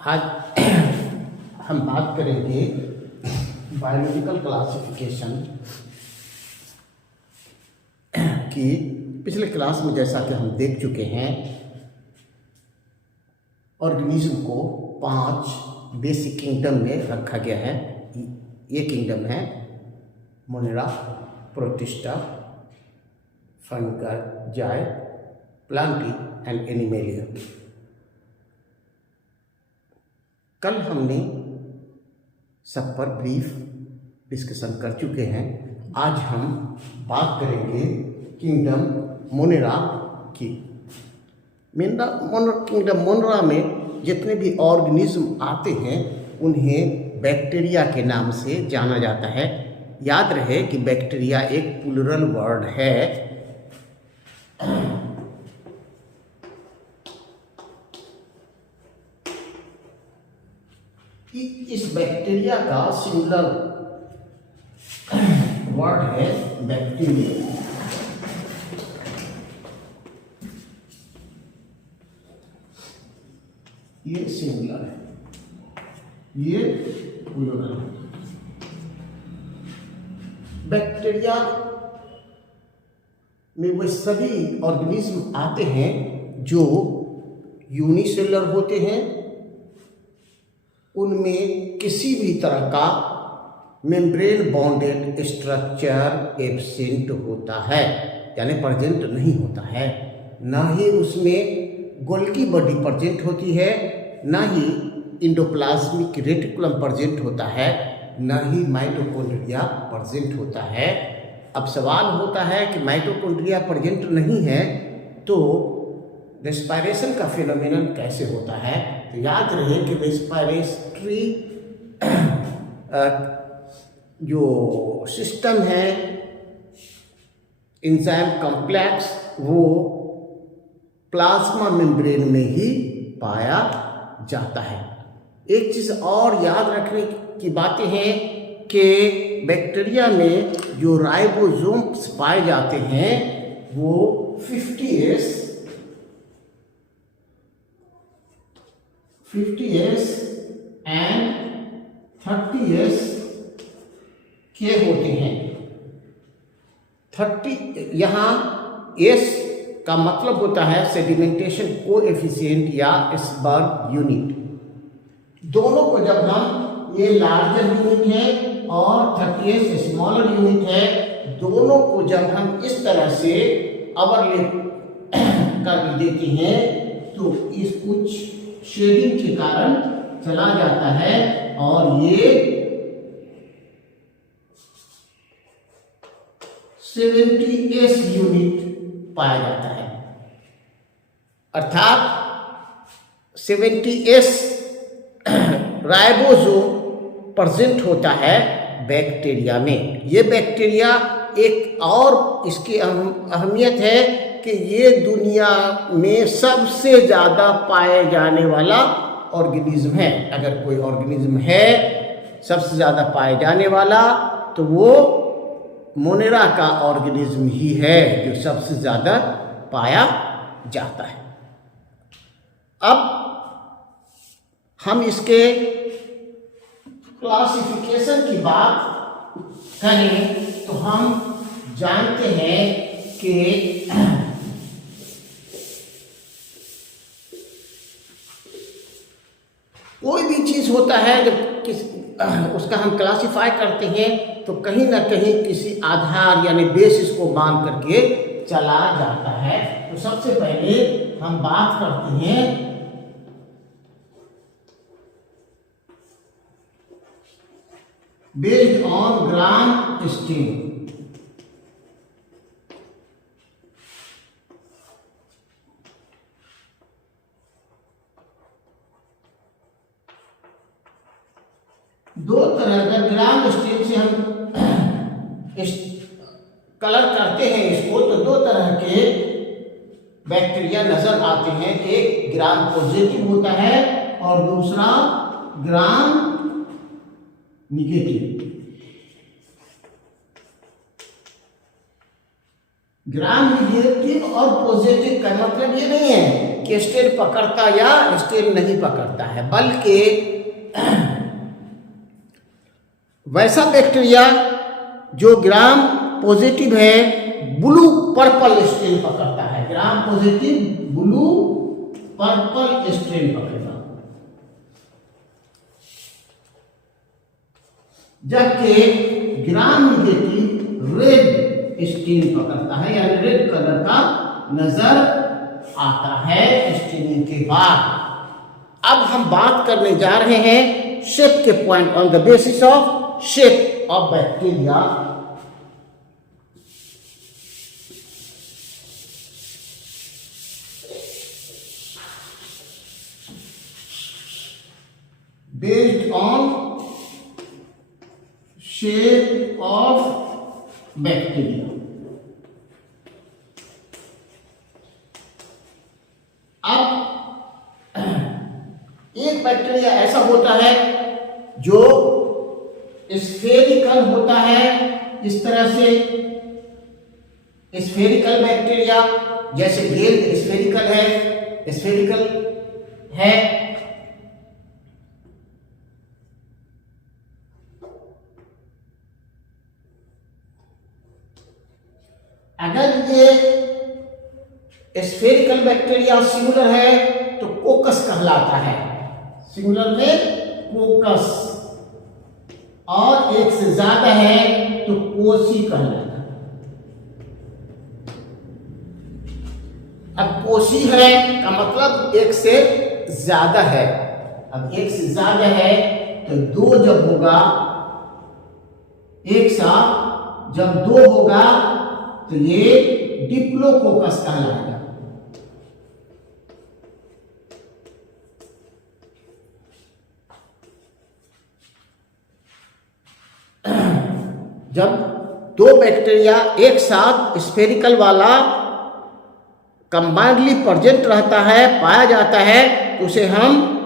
आज हम बात करेंगे बायोलॉजिकल क्लासिफिकेशन की। पिछले क्लास में जैसा कि हम देख चुके हैं, ऑर्गेनिज्म को 5 बेसिक किंगडम में रखा गया है। ये किंगडम है Monera, protista, fungi, Plantae and animalia. कल हमने सब पर ब्रीफ डिस्कशन कर चुके हैं। आज हम बात करेंगे किंगडम मोनेरा की। किंगडम मोनेरा में जितने भी ऑर्गेनिज्म आते हैं उन्हें बैक्टीरिया के नाम से जाना जाता है। याद रहे कि बैक्टीरिया एक प्लूरल वर्ड है। इस बैक्टीरिया का सिंगुलर वर्ड है बैक्टीरिया। ये सिंगुलर है, ये प्लूरल है। बैक्टीरिया में वे सभी ऑर्गेनिज्म आते हैं जो यूनिसेलुलर होते हैं। उनमें किसी भी तरह का मेम्ब्रेन बॉन्डेड स्ट्रक्चर एब्सेंट होता है, यानी प्रेजेंट नहीं होता है। ना ही उसमें गोल्गी बॉडी प्रेजेंट होती है, ना ही इंडोप्लाज्मिक रेटिकुलम प्रेजेंट होता है, ना ही माइटोकॉन्ड्रिया प्रेजेंट होता है। अब सवाल होता है कि माइटोकॉन्ड्रिया प्रेजेंट नहीं है तो रेस्पिरेशन का फिनोमेनन कैसे होता है। तो याद रहे कि रेस्पिरेटरी जो सिस्टम है, एंजाइम कॉम्प्लेक्स, वो प्लाज्मा मेम्ब्रेन में ही पाया जाता है। एक चीज़ और याद रखने की बातें हैं कि बैक्टीरिया में जो राइबोसोम्स पाए जाते हैं वो 50S एंड 30S के होते हैं। 30 यहाँ S का मतलब होता है सेडिमेंटेशन कोएफिशिएंट या एस्बर्ग यूनिट। दोनों को जब हम, ये लार्जर यूनिट है और 30S स्मॉलर यूनिट है, दोनों को जब हम इस तरह से ओवरलैप कर देते हैं तो इस कुछ शेडिंग के कारण चला जाता है और ये 70S यूनिट पाया जाता है। अर्थात 70S राइबोसोम प्रेजेंट होता है बैक्टीरिया में। ये बैक्टीरिया एक और इसकी अहमियत है कि ये दुनिया में सबसे ज़्यादा पाए जाने वाला ऑर्गेनिज्म है। अगर कोई ऑर्गेनिज्म है सबसे ज़्यादा पाए जाने वाला तो वो मोनेरा का ऑर्गेनिज्म ही है जो सबसे ज़्यादा पाया जाता है। अब हम इसके क्लासिफिकेशन की बात करें तो हम जानते हैं कि कोई भी चीज़ होता है जब उसका हम क्लासिफाई करते हैं तो कहीं ना कहीं किसी आधार यानी बेसिस को मान करके चला जाता है। तो सबसे पहले हम बात करते हैं बेस्ड ऑन ग्राम स्टीन। दो तरह का ग्राम स्टील से हम कलर करते हैं इसको, तो दो तरह के बैक्टीरिया नजर आते हैं। एक ग्राम पॉजिटिव होता है और दूसरा ग्राम निगेटिव। ग्राम निगेटिव और पॉजिटिव का मतलब ये नहीं है कि स्टेल पकड़ता या स्टेल नहीं पकड़ता है, बल्कि वैसा बैक्टीरिया जो ग्राम पॉजिटिव है ब्लू पर्पल स्टेन पकड़ता है, gram positive blue purple stain पकड़ेगा, जबकि ग्राम निगेटिव रेड स्टेन पकड़ता है, यानी रेड कलर का नजर आता है स्टेनिंग के बाद। अब हम बात करने जा रहे हैं शेप के point, on the basis of shape of bacteria. Based on shape of bacteria. अब एक बैक्टीरिया ऐसा होता है जो स्फेरिकल होता है, इस तरह से स्फेरिकल बैक्टीरिया, जैसे गेंद स्फेरिकल है, अगर ये स्फेरिकल बैक्टीरिया सिंगुलर है तो कोकस कहलाता है, सिंगुलर में कोकस, और एक से ज्यादा है तो कोसी कहलाता है। अब कोसी है का मतलब एक से ज्यादा है, अब एक से ज्यादा है तो दो जब होगा, एक साथ जब दो होगा तो ये डिप्लोकोकस कहलाएगा। जब दो बैक्टीरिया एक साथ स्फेरिकल वाला कंबाइंडली प्रेजेंट रहता है, पाया जाता है, तो उसे हम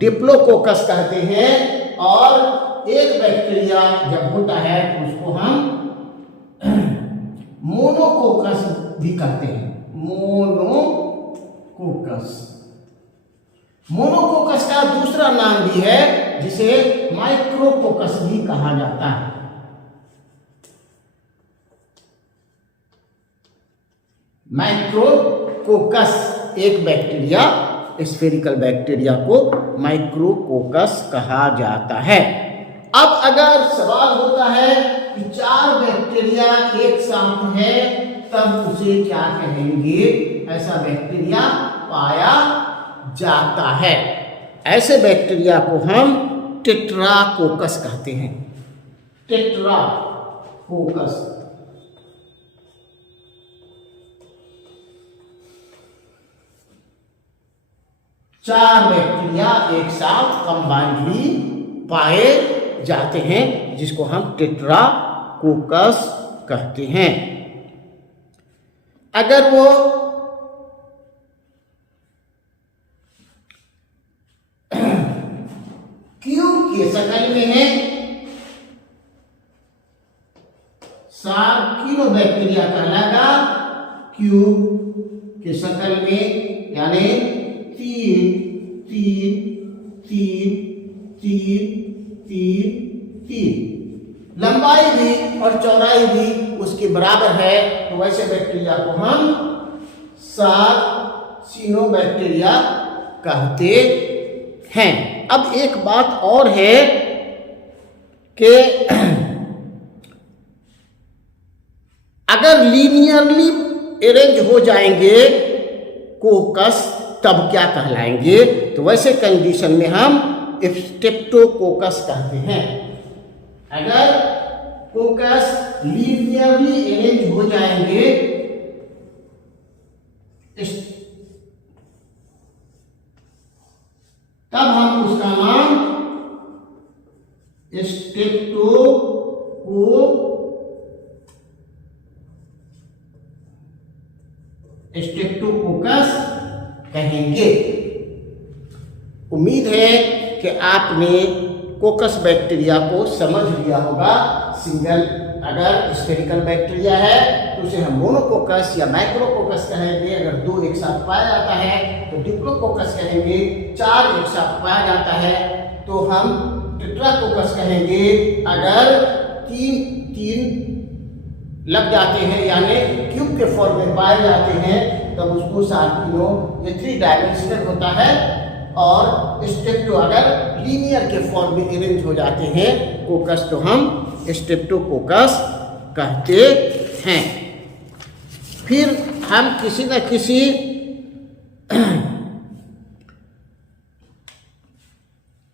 डिप्लोकोकस कहते हैं। और एक बैक्टीरिया जब होता है तो उसको हम मोनोकोकस भी कहते हैं, मोनोकोकस का दूसरा नाम भी है जिसे माइक्रोकोकस भी कहा जाता है। माइक्रोकोकस एक बैक्टीरिया, स्फेरिकल बैक्टीरिया को माइक्रोकोकस कहा जाता है। अब अगर सवाल होता है कि चार बैक्टीरिया एक साथ है तब उसे क्या कहेंगे, ऐसा बैक्टीरिया पाया जाता है, ऐसे बैक्टीरिया को हम टेट्राकोकस कहते हैं, टेट्राकोकस। चार बैक्टीरिया एक साथ कंबाइंडली पाए जाते हैं, जिसको हम टेट्राकोकस कहते हैं। अगर वो क्यूब के शक्ल में है, सार्किनोबैक्टीरिया कहलाएगा, क्यूब के शक्ल में, यानी तीन तीन तीन तीन तीन तीन, लंबाई भी और चौड़ाई भी उसके बराबर है, तो वैसे बैक्टीरिया को हम सार्किनोबैक्टीरिया कहते हैं। अब एक बात और है कि अगर लीनियरली अरेंज हो जाएंगे कोकस तब क्या कहलाएंगे, तो वैसे कंडीशन में हम स्ट्रेप्टोकोकस कहते हैं। अगर कोकस लीनियरली अरेंज हो जाएंगे तब हम उसका नाम स्ट्रेप्टोकोकस कहेंगे। उम्मीद है कि आपने कोकस बैक्टीरिया को समझ लिया होगा। सिंगल अगर स्फेरिकल बैक्टीरिया है तो उसे हम मोनोकोकस या माइक्रोकोकस कहेंगे। अगर 2 एक साथ पाया जाता है तो डिप्लोकोकस कहेंगे। 4 एक साथ पाया जाता है तो हम टेट्राकोकस कहेंगे। अगर 3 लग जाते हैं यानी क्यूब के फॉर्म में पाए जाते हैं तब उसको सार्किनो, ये 3 डायमेंशनल होता है। और स्टेप्टो अगर लीनियर के फॉर्म में अरेंज हो जाते हैं कोकस तो हम स्टेप्टोकोकस कहते हैं। फिर हम किसी न किसी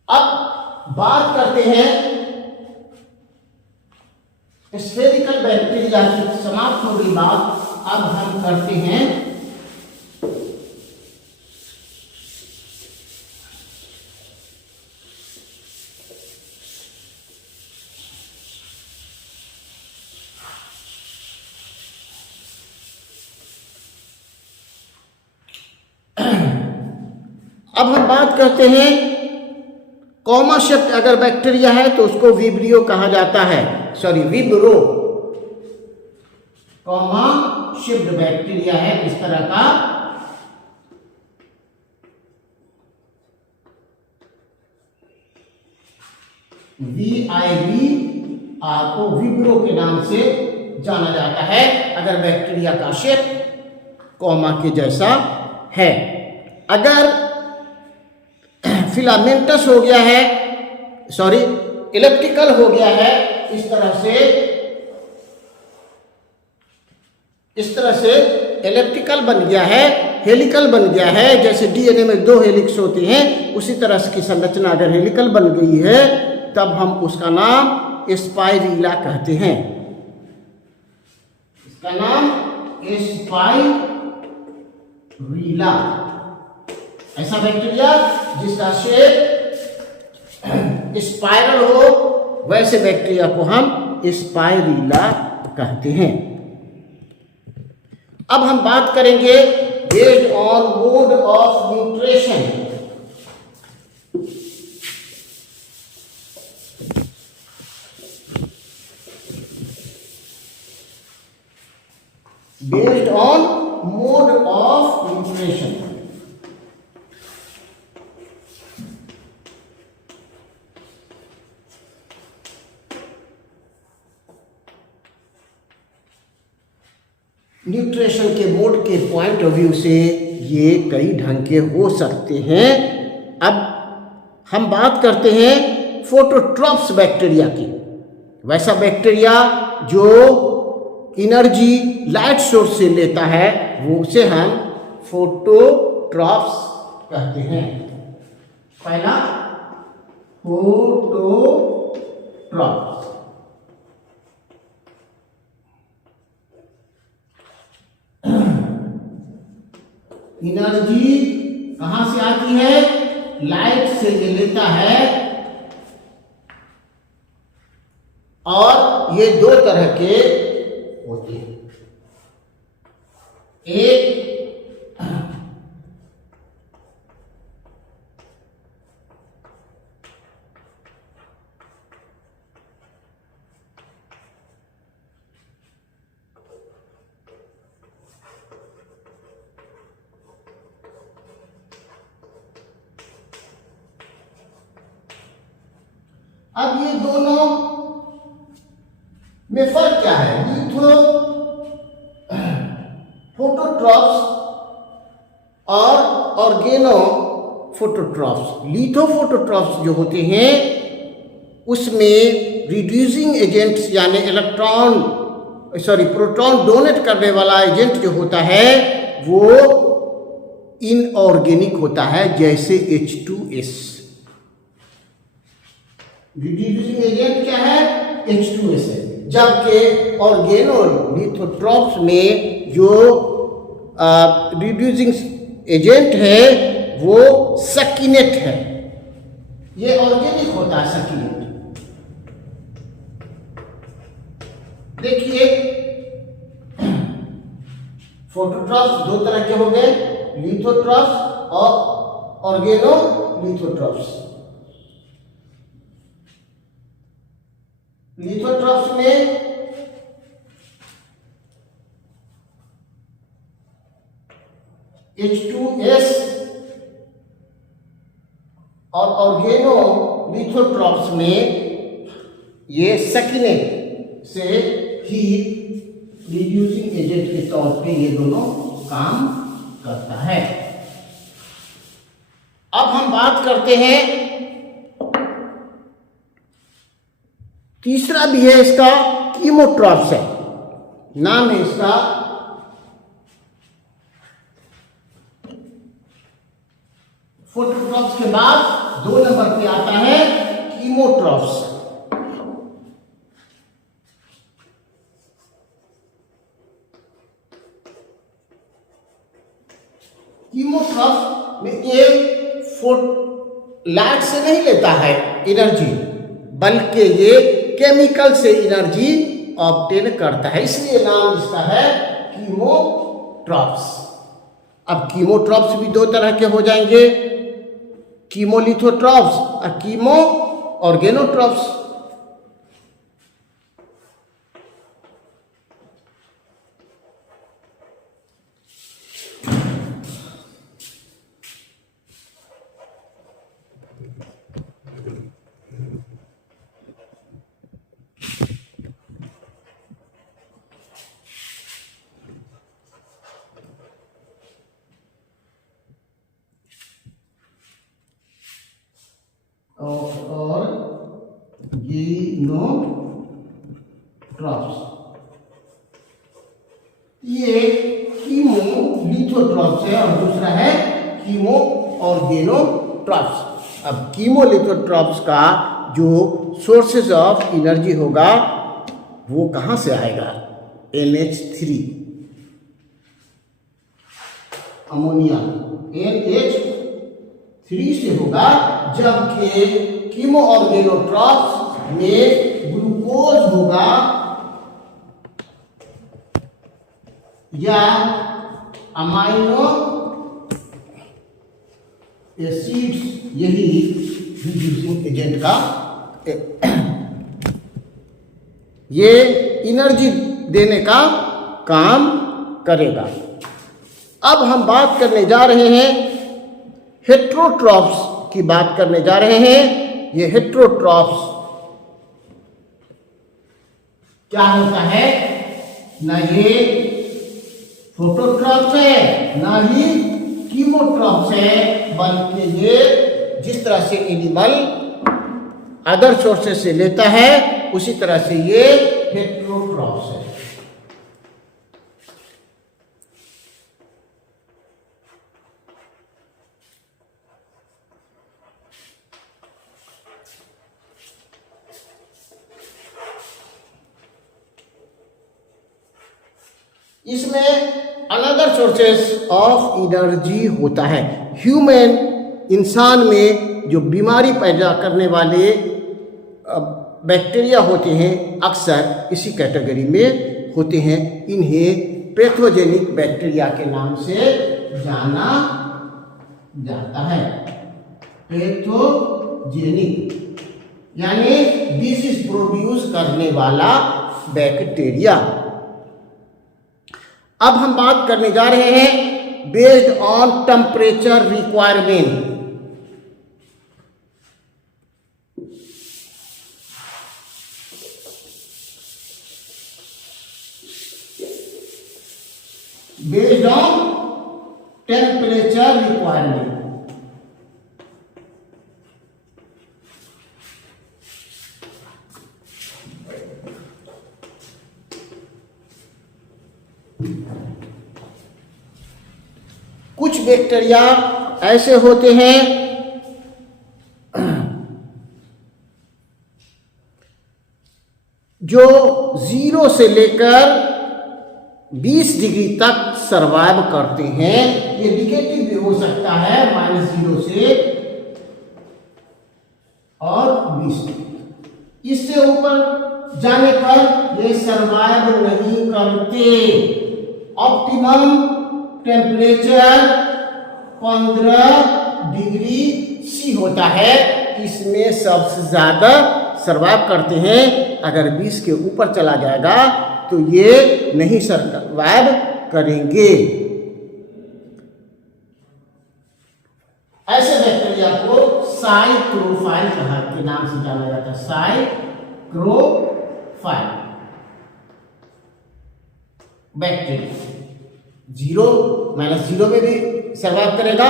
अब बात करते हैं स्फेरिकल बैक्टीरिया की। समाप्त हो गई बात, अब हम करते हैं अब हम बात करते हैं कॉमा शिफ्ट अगर बैक्टीरिया है तो उसको विब्रियो कहा जाता है, सॉरी विब्रो। कॉमा शिफ्ट बैक्टीरिया है इस तरह का, VIBR को विब्रो के नाम से जाना जाता है अगर बैक्टीरिया का शेप कॉमा के जैसा है। अगर फिलामेंटस हो गया है, सॉरी इलेप्टिकल हो गया है, इस तरह से इलेप्टिकल बन गया है, हेलिकल बन गया है, जैसे डीएनए में 2 हेलिक्स होते हैं उसी तरह की संरचना अगर हेलिकल बन गई है तब हम उसका नाम स्पाइरीला कहते हैं। इसका नाम स्पाइरीला। ऐसा बैक्टीरिया जिसका शेप स्पाइरल हो वैसे बैक्टीरिया को हम स्पाइरीला कहते हैं। अब हम बात करेंगे based on mode of nutrition. Based on mode of nutrition. Nutrition के मोड के पॉइंट ऑफ व्यू से ये कई ढंग के हो सकते हैं। अब हम बात करते हैं फोटोट्रॉप्स बैक्टीरिया की। वैसा बैक्टीरिया जो एनर्जी लाइट सोर्स से लेता है वो उसे हम फोटोट्रॉप्स कहते हैं। पहला फोटोट्रॉप्स, एनर्जी कहां से आती है? लाइट से ये लेता है। और ये 2 तरह के होते हैं। एक अब ये दोनों में फर्क क्या है? लिथो फोटोट्रॉप्स और ऑर्गेनो फोटोट्रॉप्स। लिथोफोटोट्रॉप्स जो होते हैं उसमें रिड्यूसिंग एजेंट्स यानी प्रोटॉन डोनेट करने वाला एजेंट जो होता है वो इनऑर्गेनिक होता है, जैसे H2S। रिड्यूसिंग एजेंट क्या है? H2S है। जबकि ऑर्गेनो लिथोट्रॉप्स में जो रिड्यूसिंग एजेंट है वो सकीनेट है। ये ऑर्गेनिक होता है सकीनेट। देखिए फोटोट्रॉप्स 2 तरह के हो गए, लिथोट्रॉप्स और ऑर्गेनो लिथोट्रॉप्स। लिथोट्रॉप्स में H2S और ऑर्गेनोलिथोट्रॉप्स में ये सकने से हीट रिड्यूसिंग एजेंट के तौर पे ये दोनों काम करता है। अब हम बात करते हैं, तीसरा भी है इसका, कीमोट्रॉप्स है, नाम है इसका फोटोट्रॉप्स के बाद 2 नंबर पे आता है कीमोट्रॉप्स। कीमोट्रॉप्स में एक लाइट से नहीं लेता है एनर्जी, बल्कि ये केमिकल से एनर्जी ऑब्टेन करता है, इसलिए नाम इसका है कीमोट्रॉप्स। अब कीमोट्रॉप्स भी 2 तरह के हो जाएंगे, कीमोलिथोट्रॉप्स और कीमो ऑर्गेनोट्रॉप्स। और गिनोट्रॉप्स, ये कीमोलिथोट्रॉप्स है और दूसरा है कीमो ऑर्गेनोट्रॉप्स। अब कीमोलिथोट्रॉप्स का जो सोर्सेज ऑफ एनर्जी होगा वो कहां से आएगा? NH3 अमोनिया NH3 से होगा, जबकि कीमो ऑर्गेनोट्रॉप्स में ग्लूकोज होगा या अमाइनो एसिड्स, यही रिड्यूसिंग एजेंट का ये एनर्जी देने का काम करेगा। अब हम बात करने जा रहे हैं हेट्रोट्रॉप्स की बात करने जा रहे हैं। ये हेट्रोट्रॉप्स क्या होता है? ना ये फोटोट्रॉप्स है ना ही कीमोट्रॉप्स है, बल्कि ये जिस तरह से एनिमल अदर सोर्सेस से लेता है उसी तरह से ये हेट्रोट्रॉप्स है। इसमें अनदर सोर्सेस ऑफ एनर्जी होता है। ह्यूमन इंसान में जो बीमारी पैदा करने वाले बैक्टीरिया होते हैं अक्सर इसी कैटेगरी में होते हैं। इन्हें पैथोजेनिक बैक्टीरिया के नाम से जाना जाता है। पैथोजेनिक यानी डिसीज प्रोड्यूस करने वाला बैक्टीरिया। अब हम बात करने जा रहे हैं based on temperature requirement. Based on temperature requirement, कुछ बैक्टीरिया ऐसे होते हैं जो 0 से लेकर 20 डिग्री तक सरवाइव करते हैं। ये निगेटिव भी हो सकता है, -0 से और 20। इससे ऊपर जाने पर ये सरवाइव नहीं करते। ऑप्टिमम टेम्परेचर 15 डिग्री C होता है, इसमें सबसे ज़्यादा सरवाइव करते हैं। अगर 20 के ऊपर चला जाएगा तो ये नहीं सरवाइव करेंगे। साइक्रोफाइल कहा के नाम से जाना जाता है, साइक्रोफाइल बैक्टीरिया। 0 में भी सर्वाइव करेगा,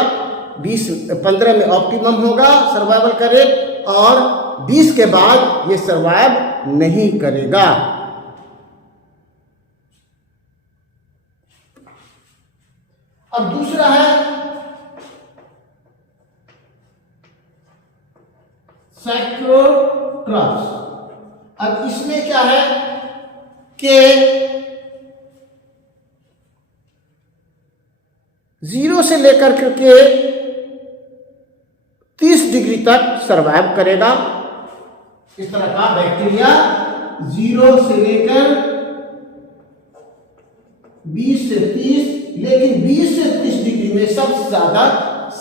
15 में ऑप्टिमम होगा सर्वाइवल का रेट, और 20 के बाद ये सर्वाइव नहीं करेगा। अब दूसरा है साइक्रोट्रॉप्स। अब इसमें क्या है कि 0 से लेकर के 30 डिग्री तक सरवाइव करेगा। इस तरह का बैक्टीरिया 0 से लेकर 20 से 30, लेकिन 20 से 30 डिग्री में सबसे ज्यादा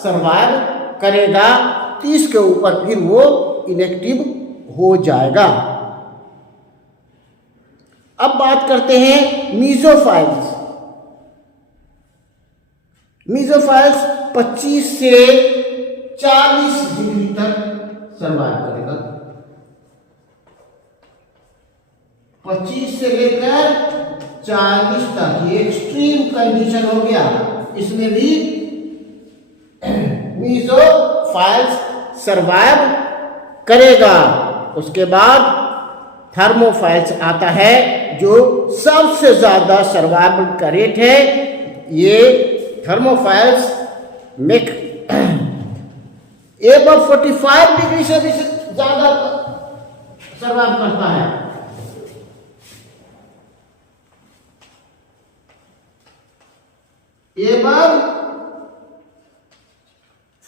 सरवाइव करेगा। 30 के ऊपर फिर वो इनएक्टिव हो जाएगा। अब बात करते हैं मीजोफाइल्स। मीजोफाइल्स 25 से 40 डिग्री तक सर्वाइव करेगा। 25 से लेकर 40 तक, ये एक्सट्रीम कंडीशन हो गया। इसमें भी मीजोफाइल्स सरवाइव करेगा। उसके बाद थर्मोफाइल्स आता है, जो सबसे ज्यादा सर्वाइवल का रेट है। ये थर्मोफाइल्स मेक एबव 45 डिग्री से भी ज्यादा सर्वाइव करता है। एबव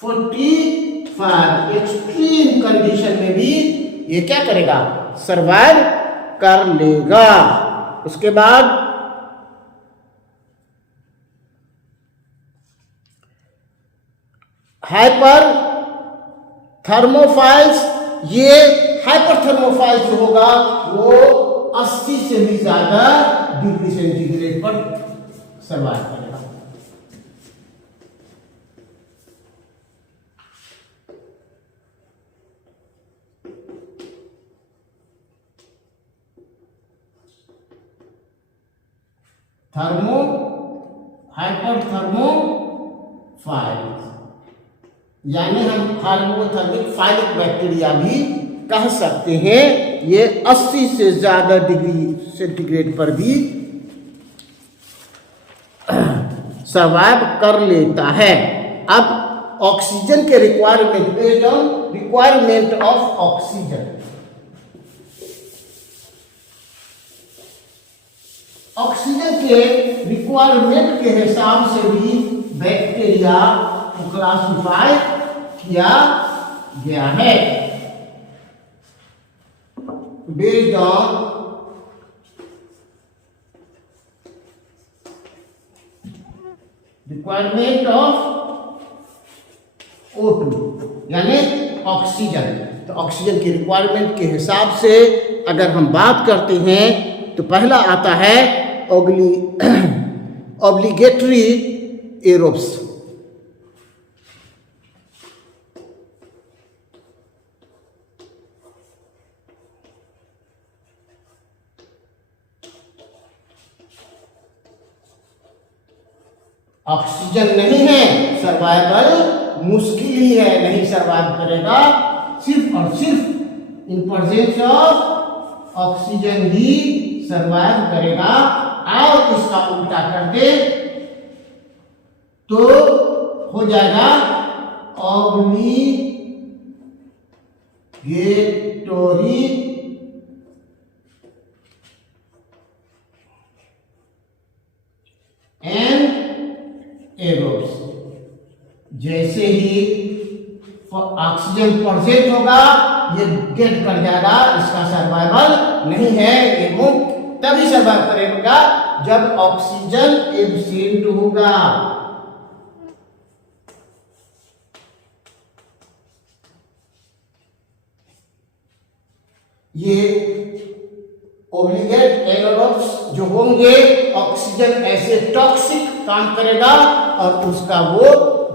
45 एक्सट्रीम कंडीशन में भी ये क्या करेगा, सर्वाइव कर लेगा। उसके बाद हाइपर थर्मोफाइल्स, ये हाइपर थर्मोफाइल्स जो होगा वो 80 से भी ज्यादा डिग्री सेंटीग्रेड पर सर्वाइव करेगा। हाइपर थर्मोफाइल्स यानी हम हाइपोथर्मिक फाइलिक बैक्टीरिया भी कह सकते हैं। ये 80 से ज्यादा डिग्री सेंटीग्रेड पर भी सर्वाइव कर लेता है। अब ऑक्सीजन के requirement, based on requirement of oxygen, oxygen के रिक्वायरमेंट के हिसाब से भी बैक्टीरिया को क्लासिफाई किया गया है। Based on requirement of O2 यानी ऑक्सीजन। तो ऑक्सीजन की रिक्वायरमेंट के हिसाब से अगर हम बात करते हैं तो पहला आता है ऑब्लिगेटरी एरोब्स। ऑक्सीजन नहीं है, सर्वाइवल मुश्किल ही है, नहीं सर्वाइव करेगा। सिर्फ और सिर्फ in presence of oxygen he survive करेगा। और इसका उल्टा कर दे तो हो जाएगा ऑब्लिगेटरी एंड एरोब्स। जैसे ही ऑक्सीजन प्रेजेंट होगा ये गेट कर जाएगा, इसका सर्वाइवल नहीं है, ये मुक्त तभी सर्वाइव करेगा जब ऑक्सीजन एब्सेंट होगा। ये ऑब्लिगेट एनारोब्स जो होंगे, ऑक्सीजन ऐसे टॉक्सिक काम करेगा और उसका वो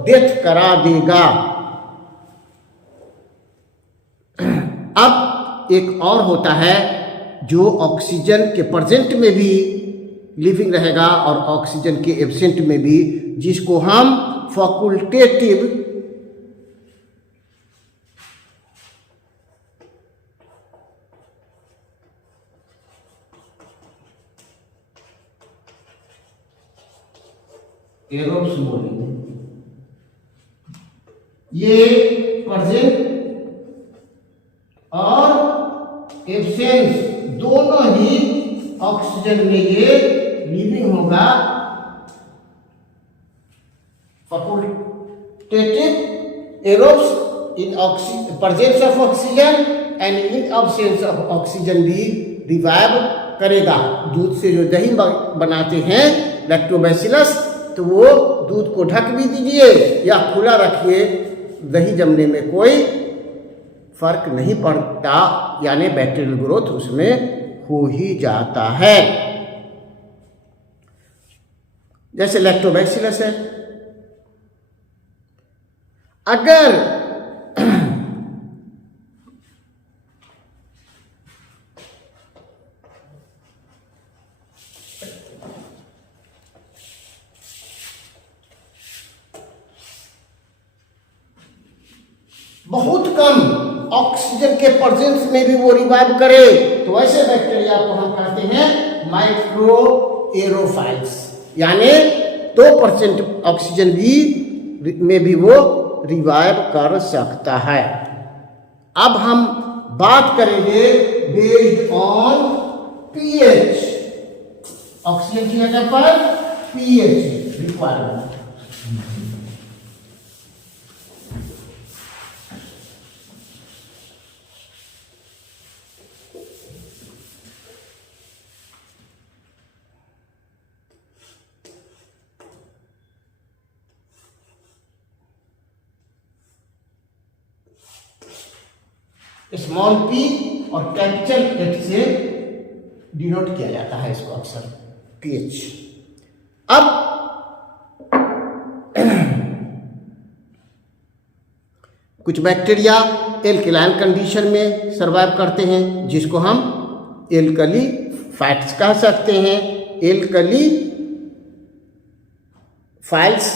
डेथ करा देगा। एक और होता है जो ऑक्सीजन के प्रेजेंट में भी लिविंग रहेगा और ऑक्सीजन के एब्सेंट में भी, जिसको हम फैकल्टेटिव एरोब्स बोलेंगे। ये प्रेजेंट और एब्सेंस दोनों ही ऑक्सीजन में ये लिविंग होगा। Facultative aerobes in presence of oxygen and in absence of oxygen भी रिवाइव करेगा। दूध से जो दही बनाते हैं लैक्टोबैसिलस, तो वो दूध को ढक भी दीजिए या खुला रखिए, दही जमने में कोई फर्क नहीं पड़ता, यानी बैक्टीरियल ग्रोथ उसमें हो ही जाता है। जैसे लैक्टोबैसिलस है, अगर बहुत कम ऑक्सीजन के प्रेजेंस में भी वो रिवाइव करे, तो ऐसे बैक्टीरिया को हम कहते हैं माइक्रो एरोफाइल्स, यानी 2% ऑक्सीजन भी में भी वो रिवाइव कर सकता है। अब हम बात करेंगे बेस्ड ऑन पीएच, ऑक्सीजन की जगह पर पीएच रिक्वायरमेंट। स्मॉल पी और कैपिटल एच से डिनोट किया जाता है इसको अक्सर पीएच। अब कुछ बैक्टीरिया एल्कलाइन कंडीशन में सरवाइव करते हैं, जिसको हम एल्कली फैट्स कह सकते हैं। एल्कली फाइल्स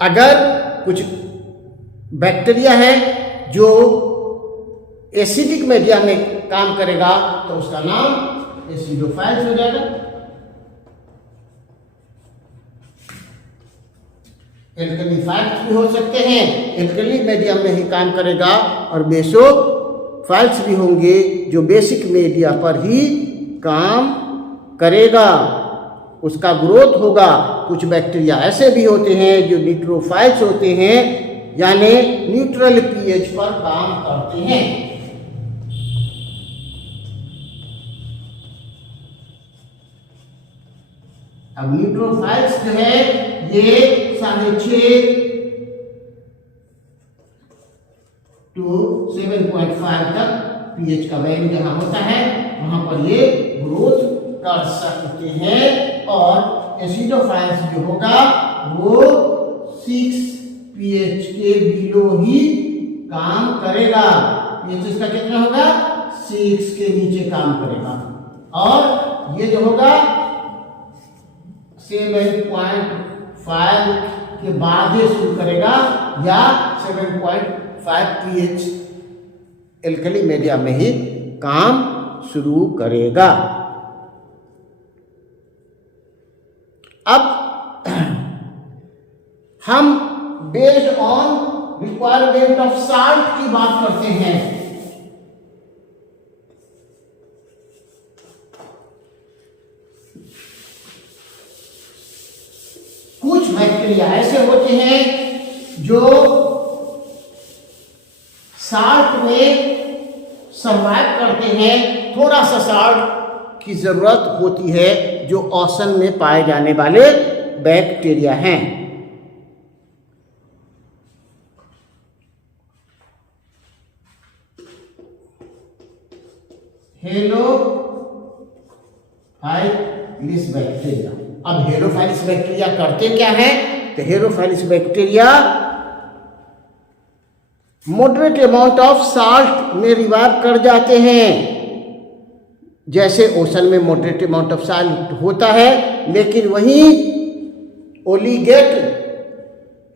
अगर कुछ बैक्टीरिया है जो एसिडिक मीडिया में काम करेगा तो उसका नाम एसिडोफाइल्स हो जाएगा। एल्कली फाइल्स भी हो सकते हैं, एल्कली मीडिया में ही काम करेगा, और बेसोफाइल्स भी होंगे जो बेसिक मीडिया पर ही काम करेगा, उसका ग्रोथ होगा। कुछ बैक्टीरिया ऐसे भी होते हैं जो न्यूट्रोफाइल्स होते हैं, यानी न्यूट्रल पीएच पर काम करते हैं। अब न्यूट्रोफाइल्स जो है ये 6.5 to 7.5 तक पीएच का वैल्यू जहां होता है वहां पर ये ग्रोथ कर सकते हैं, और एसिडोफाइल्स जो होगा वो 6 पीएच के बिलो ही काम करेगा। पीएच इसका कितना होगा? 6 के नीचे काम करेगा, और ये जो होगा 7.5 के बाद ही शुरू करेगा, या 7.5 पीएच एल्कली मीडिया में ही काम शुरू करेगा। अब हम based on requirement of salt की बात करते हैं। कुछ बैक्टीरिया ऐसे होते हैं जो साल्ट में सर्वाइव करते हैं, थोड़ा सा साल्ट की जरूरत होती है, जो ओशन में पाए जाने वाले बैक्टीरिया हैं। Halophiles bacteria. अब हेलोफाइलिस बैक्टीरिया करते क्या है? तो halophiles bacteria moderate amount of salt में रिवाइव कर जाते हैं, जैसे ओशन में मॉडरेट अमाउंट ऑफ साल्ट होता है, लेकिन वहीं ओलिगेट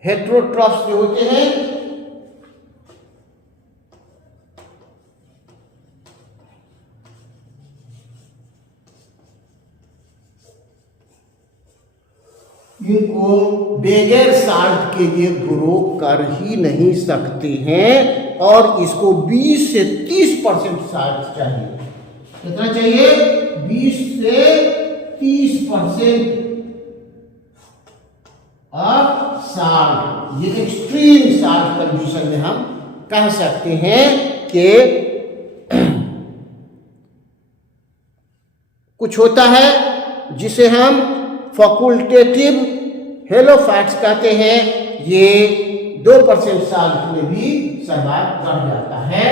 हेटेरोट्रॉफ्स जो होते हैं इनको बगैर साल्ट के ये ग्रो कर ही नहीं सकते हैं, और इसको 20 से 30% साल्ट चाहिए। कितना चाहिए? 20 से 30% ऑफ साल्ट। ये एक्सट्रीम साल्ट कंडीशन में हम कह सकते हैं कि कुछ होता है जिसे हम फैकल्टेटिव हेलोफाइट्स कहते हैं, ये 2% साल्ट में भी सर्वाइव कर जाता है।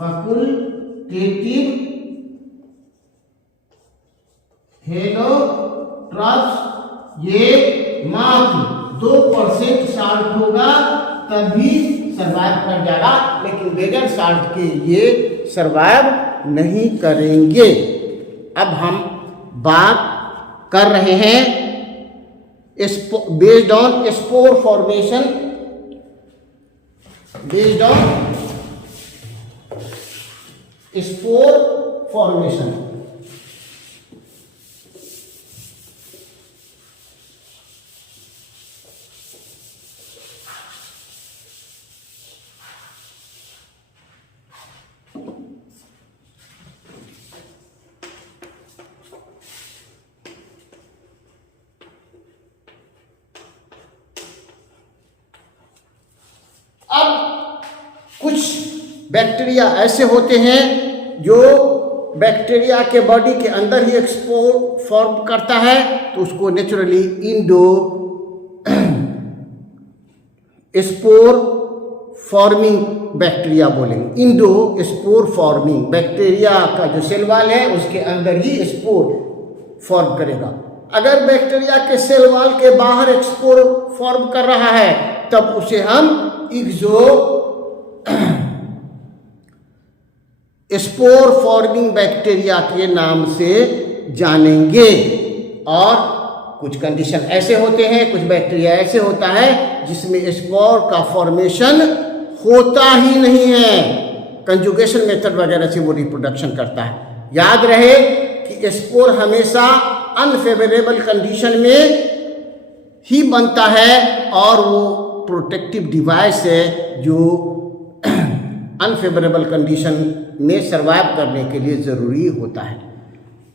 फैकल्टेटिव हेलोट्रॉफ्स ये मात्र 2% साल्ट होगा तभी सर्वाइव कर जाएगा, लेकिन बगैर साल्ट के ये सर्वाइव नहीं करेंगे। अब हम बात कर रहे हैं based on spore formation, based on spore formation. अब कुछ बैक्टीरिया ऐसे होते हैं जो बैक्टीरिया के बॉडी के अंदर ही एक स्पोर फॉर्म करता है, तो उसको naturally Indo spore forming bacteria बोलेंगे। इंडो स्पोर फॉर्मिंग बैक्टीरिया का जो सेल वॉल है उसके अंदर ही स्पोर फॉर्म करेगा। अगर बैक्टीरिया के सेल वॉल के बाहर एक स्पोर फॉर्म कर रहा है तब उसे हम इक्सो स्पोर फॉर्मिंग बैक्टीरिया के नाम से जानेंगे। और कुछ कंडीशन ऐसे होते हैं, कुछ बैक्टीरिया ऐसे होता है जिसमें स्पोर का फॉर्मेशन होता ही नहीं है, कंजुगेशन मेथड वगैरह से वो रिप्रोडक्शन करता है। याद रहे कि स्पोर हमेशा अनफेवरेबल कंडीशन में ही बनता है, और वो प्रोटेक्टिव डिवाइस है जो अनफेवरेबल कंडीशन में सर्वाइव करने के लिए ज़रूरी होता है।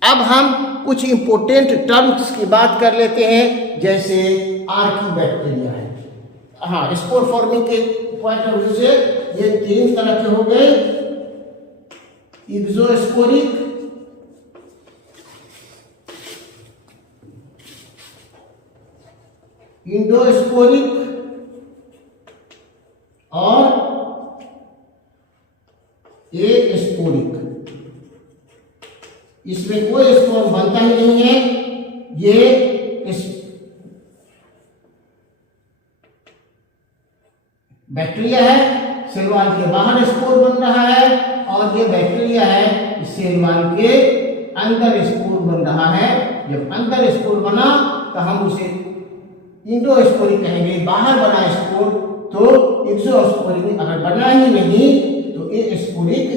अब हम कुछ इंपॉर्टेंट टर्म्स की बात कर लेते हैं, जैसे आर्की बैक्टीरिया है। हाँ, स्पोर फॉर्मिंग के पॉइंट ऑफ व्यू से ये 3 तरह के हो गए, इक्सोस्पोरिक, इंडोस्पोरिक और एस्पोरिक। इसमें कोई स्पोर बनता ही नहीं है, ये बैक्टीरिया है, सेल वॉल के बाहर स्पोर बन रहा है, और ये बैक्टीरिया है सेल वॉल के अंदर स्पोर बन रहा है। जब अंदर स्पोर बना तो हम उसे इंडोस्पोरिक कहेंगे, बाहर बना स्पोर तो एक्सोस्पोरिक। अगर बना ही नहीं तो एस्पोरिक,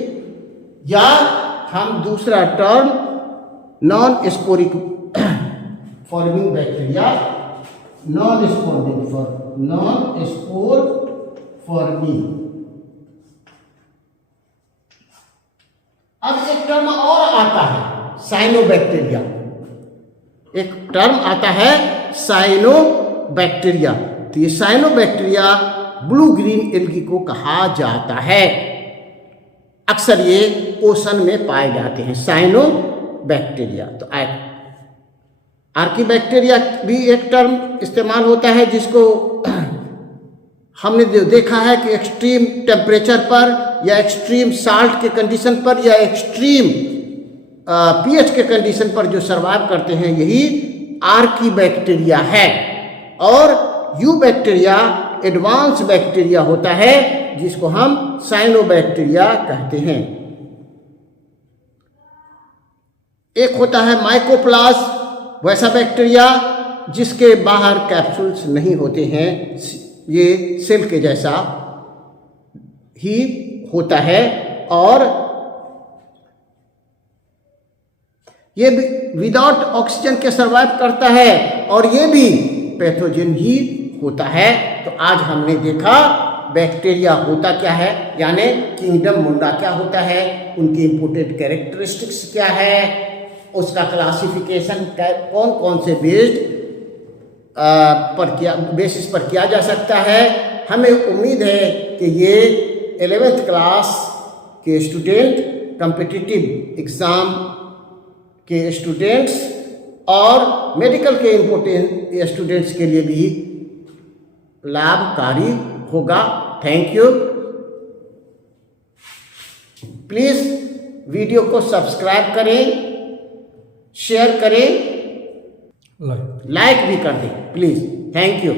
या हम दूसरा term non sporic forming bacteria, non spore forming. अब एक टर्म और आता है साइनोबैक्टीरिया, एक टर्म आता है साइनोबैक्टीरिया। तो ये साइनोबैक्टीरिया ब्लू ग्रीन एल्गी को कहा जाता है। अक्सर ये ओशन में पाए जाते हैं साइनोबैक्टीरिया। तो आर्की बैक्टीरिया भी एक टर्म इस्तेमाल होता है जिसको हमने जो देखा है कि एक्सट्रीम टेम्परेचर पर या एक्सट्रीम साल्ट के कंडीशन पर या एक्सट्रीम पीएच के कंडीशन पर जो सर्वाइव करते हैं यही आर्की बैक्टीरिया है। और यू बैक्टीरिया एडवांस बैक्टीरिया होता है जिसको हम साइनोबैक्टीरिया कहते हैं। एक होता है माइकोप्लाज्म, वैसा बैक्टीरिया जिसके बाहर कैप्सूल्स नहीं होते हैं, ये सेल के जैसा ही होता है और ये विदाउट ऑक्सीजन के सर्वाइव करता है और ये भी पैथोजन ही होता है। तो आज हमने देखा बैक्टीरिया होता क्या है, यानी किंगडम मोंडा क्या होता है, उनकी इंपोर्टेंट कैरेक्टरिस्टिक्स क्या है, उसका क्लासिफिकेशन कौन कौन से बेसिस पर किया जा सकता है। हमें उम्मीद है कि ये 11th क्लास के स्टूडेंट, कॉम्पिटिटिव एग्ज़ाम के स्टूडेंट्स और मेडिकल के इम्पोर्टेंट स्टूडेंट्स के लिए भी लाभकारी होगा। Thank you. प्लीज़ वीडियो को सब्सक्राइब करें, शेयर करें, लाइक भी कर दें प्लीज़। Thank you.